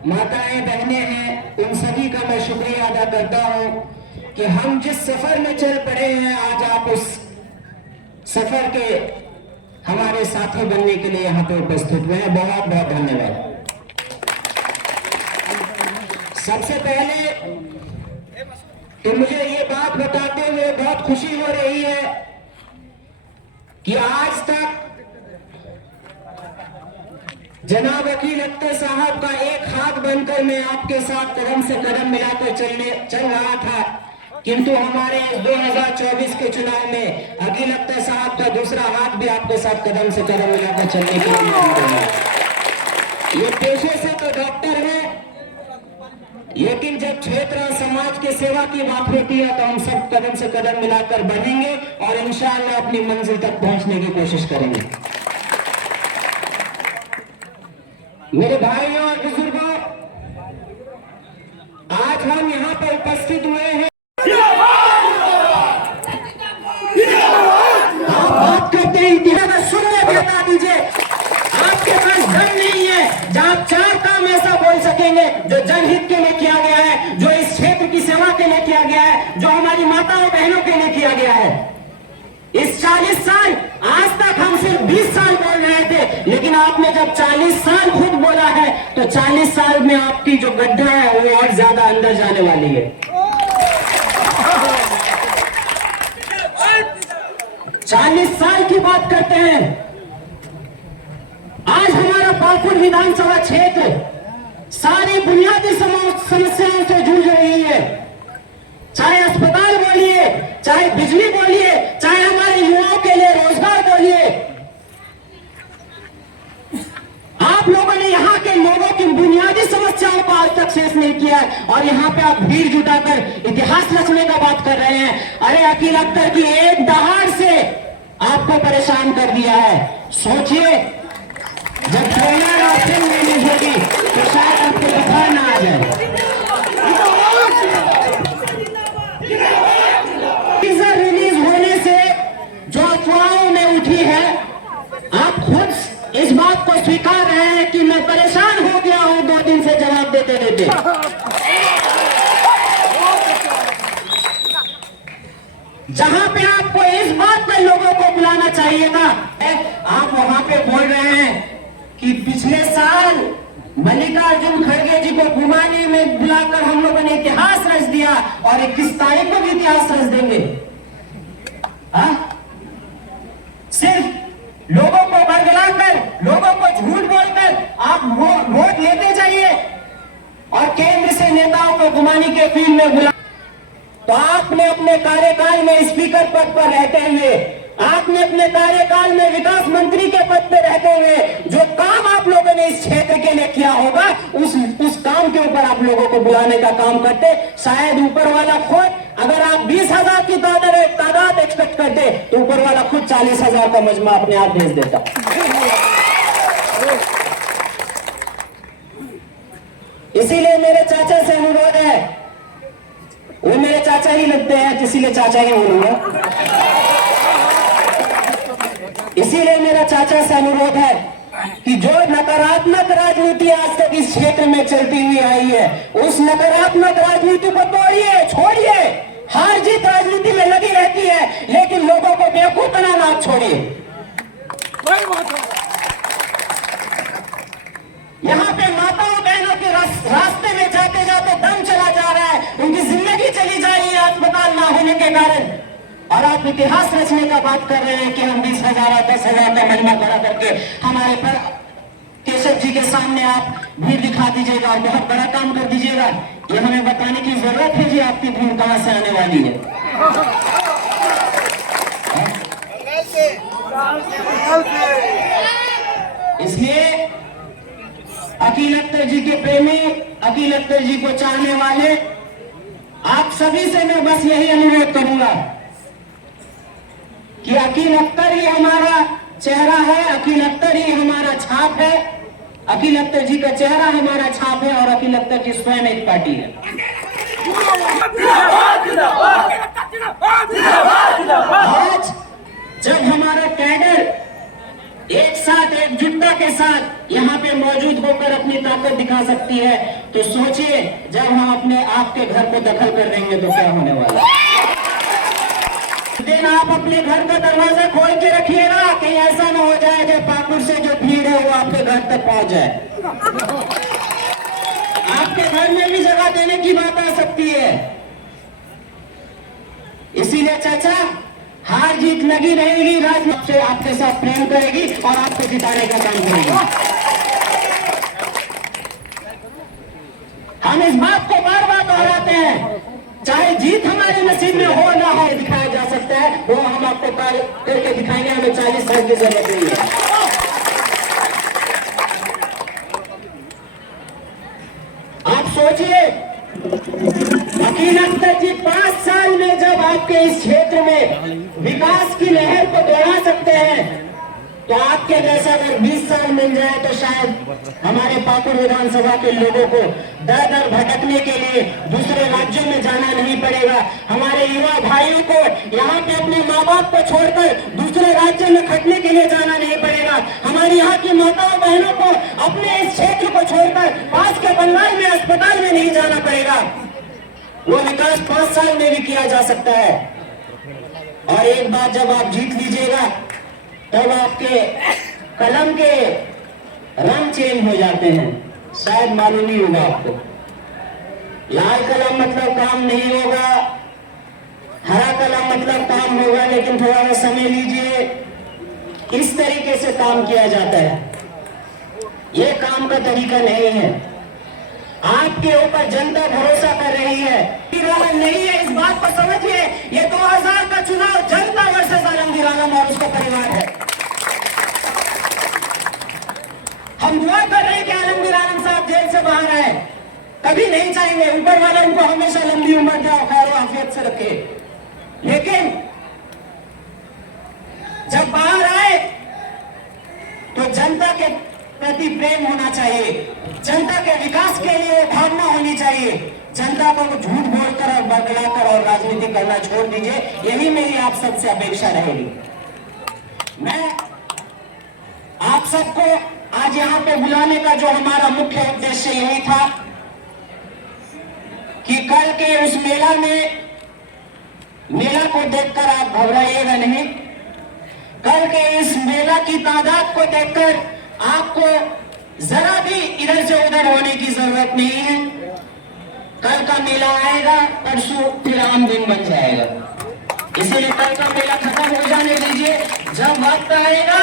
माताएं बहनें हैं, उन सभी का मैं शुक्रिया अदा करता हूं कि हम जिस सफर में चल पड़े हैं, आज आप उस सफर के हमारे साथी बनने के लिए यहाँ पे उपस्थित हुए हैं। बहुत बहुत धन्यवाद। सबसे पहले तो मुझे ये बात बताते हुए बहुत खुशी हो रही है कि आज तक जनाब वकील अख्तर साहब का एक हाथ बनकर मैं आपके साथ कदम से कदम मिलाकर चल रहा था, किंतु हमारे 2024 के चुनाव में वकील अख्तर साहब का दूसरा हाथ भी आपके साथ कदम से कदम मिलाकर चलने के लिए ये पेशे से तो डॉक्टर है, लेकिन जब क्षेत्र और समाज के सेवा की बात होती है तो हम सब कदम से कदम मिलाकर बढ़ेंगे और इंशाअल्लाह अपनी मंजिल तक पहुंचने की कोशिश करेंगे। मेरे भाइयों और बुजुर्गों, आज हम यहाँ पर उपस्थित हुए हैं। आप बात करते हैं इतिहास, सुनने बता दीजिए। आपके पास दम नहीं है जहाँ 4 काम ऐसा बोल सकेंगे जो जनहित के लिए किया गया है, जो इस क्षेत्र की सेवा के लिए किया गया है, जो हमारी माताओं बहनों के लिए किया गया है। इस 40 साल, आज तक हम सिर्फ 20 साल बोल रहे थे, लेकिन आपने जब 40 साल खुद बोला है तो 40 साल में आपकी जो गड्ढा है वो और ज्यादा अंदर जाने वाली है। 40 साल की बात करते हैं। आज हमारा पाकुड़ विधानसभा क्षेत्र सारी बुनियादी समस्याओं से जूझ रही है, चाहे अस्पताल बोलिए, चाहे बिजली बोलिए, चाहे हमारे युवाओं के लिए रोजगार बोलिए। आप लोगों ने यहाँ के लोगों की बुनियादी समस्याओं को आज तक शेष नहीं किया है और यहाँ पे आप भीड़ जुटाकर इतिहास रचने का बात कर रहे हैं। अरे वकील अख्तर की एक दहाड़ से आपको परेशान कर दिया है। सोचिए, जब ट्रेलर और फिल्म रिलीज होगी तो शायद आपको बुखार ना आ जाए। टीजर रिलीज होने से जो अफवाहों में उठी है, आप खुद इस बात को स्वीकार रहे हैं कि मैं परेशान हो गया हूं 2 दिन से जवाब देते देते। जहां पे आपको इस बात पर लोगों को बुलाना चाहिए था, आप वहां पे बोल रहे हैं कि पिछले साल मल्लिकार्जुन खड़गे जी को घुमाने में बुलाकर हम लोगों ने इतिहास रच दिया और 21 तारीख को भी इतिहास रच देंगे। सिर्फ लोगों को बरगलाकर, लोगों को झूठ बोलकर आप वोट लेते जाइए और केंद्र से नेताओं को घुमाने के फील्ड में बुला। तो आपने अपने कार्यकाल में स्पीकर पद पर रहते हुए, आपने अपने कार्यकाल में विकास मंत्री के पद पर रहते हुए जो काम आप लोगों ने इस क्षेत्र के लिए किया होगा, उस काम के ऊपर आप लोगों को बुलाने का काम करते। शायद ऊपर वाला खुद, अगर आप 20,000 की तादाद एक्सपेक्ट करते तो ऊपर वाला खुद 40,000 का मजमा अपने आप भेज देता। इसीलिए मेरे चाचा से अनुरोध है, वो मेरे चाचा ही लगते हैं, इसीलिए चाचा ही बोलूंगा। इसीलिए मेरा चाचा से अनुरोध है कि जो नकारात्मक राजनीति आज तक इस क्षेत्र में चलती हुई आई है, उस नकारात्मक राजनीति को तोड़िए, छोड़िए। हार जीत राजनीति में लगी रहती है, लेकिन लोगों को बेवकूफ बनाना आप छोड़िए। यहाँ पे माताओं बहनों के रास्ते में जाते जाते दम चला जा रहा है, उनकी जिंदगी चली जा रही है अस्पताल ना होने के कारण, और आप इतिहास रचने का बात कर रहे हैं कि हम 20,000 और 10,000 का मजमा खड़ा करके हमारे पर केशव जी के सामने आप भीड़ दिखा दीजिएगा और बहुत बड़ा काम कर दीजिएगा। ये हमें बताने की जरूरत है जी आपकी भीड़ कहां से आने वाली है। इसलिए वकील अख्तर जी के प्रेमी, वकील अख्तर जी को चाहने वाले आप सभी से मैं बस यही अनुरोध करूंगा कि वकील अख्तर ही हमारा चेहरा है, वकील अख्तर ही हमारा छाप है, वकील अख्तर जी का चेहरा हमारा छाप है और वकील अख्तर जी स्वयं एक पार्टी है। आज जब हमारा कैडर एक साथ एकजुटता के साथ यहाँ पे मौजूद होकर अपनी ताकत दिखा सकती है, तो सोचिए जब हम अपने आपके घर को दखल कर देंगे तो क्या होने वाला है। दिन आप अपने घर का दरवाजा खोल के रखिएगा, कहीं ऐसा ना हो जाए कि पाकुड़ से जो भीड़ है वो आपके घर तक पहुंच जाए। आपके घर में भी जगह देने की बात आ सकती है। इसीलिए चाचा, हार जीत लगी रहेगी, राजनीति से आपके साथ प्रेम करेगी और आपको जिताने का काम करेगी। हम इस बात को बार बार दोहराते हैं, चाहे जीत हमारे नसीब में हो ना हो, दिखाया जा सकता है, वो हम आपको करके दिखाएंगे। हमें 40 साल की जरूरत नहीं है। आप सोचिए, वकील अख्तर जी 5 साल में जब आपके इस क्षेत्र में विकास की लहर को दौड़ा सकते हैं, तो आपके जैसा अगर 20 साल मिल जाए तो शायद हमारे पाकुड़ विधानसभा के लोगों को दर दर भटकने के लिए दूसरे राज्यों में जाना नहीं पड़ेगा। हमारे युवा भाइयों को यहाँ पे अपने माँ बाप को छोड़कर दूसरे राज्य में खटने के लिए जाना नहीं पड़ेगा। हमारी यहाँ की माताओं बहनों को अपने इस क्षेत्र को छोड़कर पास के बंगाल में अस्पताल में नहीं जाना पड़ेगा। वो विकास 5 साल में भी किया जा सकता है। और एक बात जब आप जीत लीजिएगा तब आपके कलम के रंग चेंज हो जाते हैं, शायद मालूम नहीं होगा आपको। लाल कलम मतलब काम नहीं होगा, हरा कलम मतलब काम होगा, लेकिन थोड़ा सा समय लीजिए। इस तरीके से काम किया जाता है, ये काम का तरीका नहीं है। आपके ऊपर जनता भरोसा कर रही है, नहीं है, इस बात को समझिए। ये 2000 का चुनाव जनता वर्सेस आलमगीर आलम और उसका परिवार है। हम दुआ कर रहे हैं कि आलमगीर आलम साहब जेल से बाहर आए, कभी नहीं चाहेंगे, ऊपर वाला उनको हमेशा लंबी उम्र दे और खैर आफियत से रखे। लेकिन जब बाहर आए तो जनता के प्रति प्रेम होना चाहिए, जनता के विकास के लिए भावना होनी चाहिए। जनता को झूठ बोलकर और बदलाकर और राजनीति करना छोड़ दीजिए, यही मेरी आप सबसे अपेक्षा रहेगी। मैं आप सबको आज यहाँ पे बुलाने का जो हमारा मुख्य उद्देश्य यही था कि कल के उस मेला को देखकर आप घबराइएगा नहीं। कल के इस मेला की तादाद को देखकर आपको जरा भी इधर से उधर होने की जरूरत नहीं है। कल का मेला आएगा, परसों फिर आम दिन बन जाएगा। इसीलिए कल का मेला खत्म हो जाने दीजिए। जब वक्त आएगा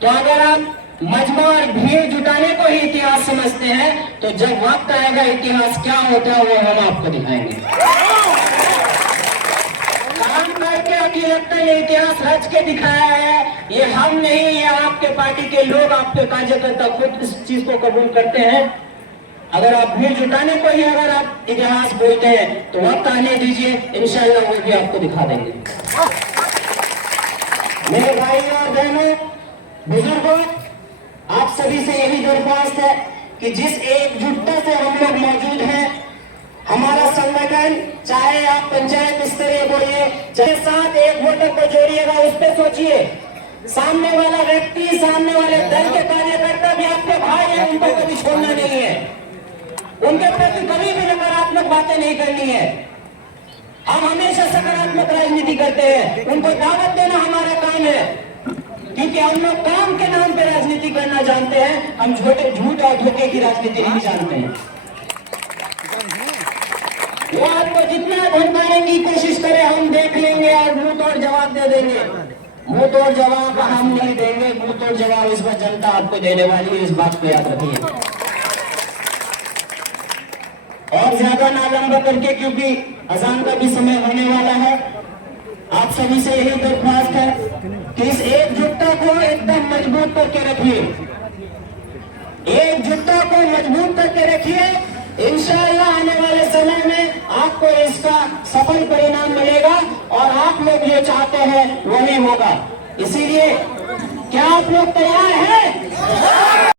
तो अगर आप मजमा और भीड़ जुटाने को ही इतिहास समझते हैं, तो जब वक्त आएगा इतिहास क्या होता है वो हम आपको दिखाएंगे। काम करके अखिल अख्तर ने इतिहास रच के दिखाया है, ये हम नहीं, ये आपके पार्टी के लोग, आपके कार्यकर्ता खुद इस चीज को कबूल करते हैं। अगर आप भीड़ जुटाने को ही अगर आप इतिहास बोलते हैं तो वक्त आने दीजिए, इंशाल्लाह वो भी आपको दिखा देंगे। मेरे भाइयों और बहनों, बुजुर्गों, आप सभी से यही दरख्वास्त है कि जिस एकजुटता से हम लोग मौजूद हैं, हमारा संगठन, चाहे आप पंचायत स्तरीय बोलिए, चाहे साथ एक वोटर को जोड़िएगा, उस पर सोचिए। सामने वाला व्यक्ति, सामने वाले दल के कार्यकर्ता भी आपके भाई हैं, उनको कभी छोड़ना नहीं है, उनके प्रति कभी भी नकारात्मक बातें नहीं करनी है। हम हमेशा सकारात्मक राजनीति करते हैं, उनको दावत देना हमारा काम है, क्योंकि हम लोग काम के नाम पे राजनीति करना जानते हैं, हम झूठ और धोखे की राजनीति नहीं जानते हैं। वो आपको जितना धमकाने की कोशिश करे हम देख लेंगे और मुंह तोड़ जवाब दे देंगे। मुंह तोड़ जवाब हम नहीं देंगे, मुंह तोड़ जवाब इस बार जनता आपको देने वाली है, इस बात को याद रखिए। और ज्यादा ना लंबा करके, क्योंकि अजान का भी समय होने वाला है, आप सभी से यही दरख्वास्त है कि इस एकजुटता को एकदम मजबूत करके रखिए, एकजुटता को मजबूत करके रखिए। इंशाअल्लाह आने वाले समय में आपको इसका सफल परिणाम मिलेगा और आप लोग जो चाहते हैं वही होगा। इसीलिए क्या आप लोग तैयार हैं?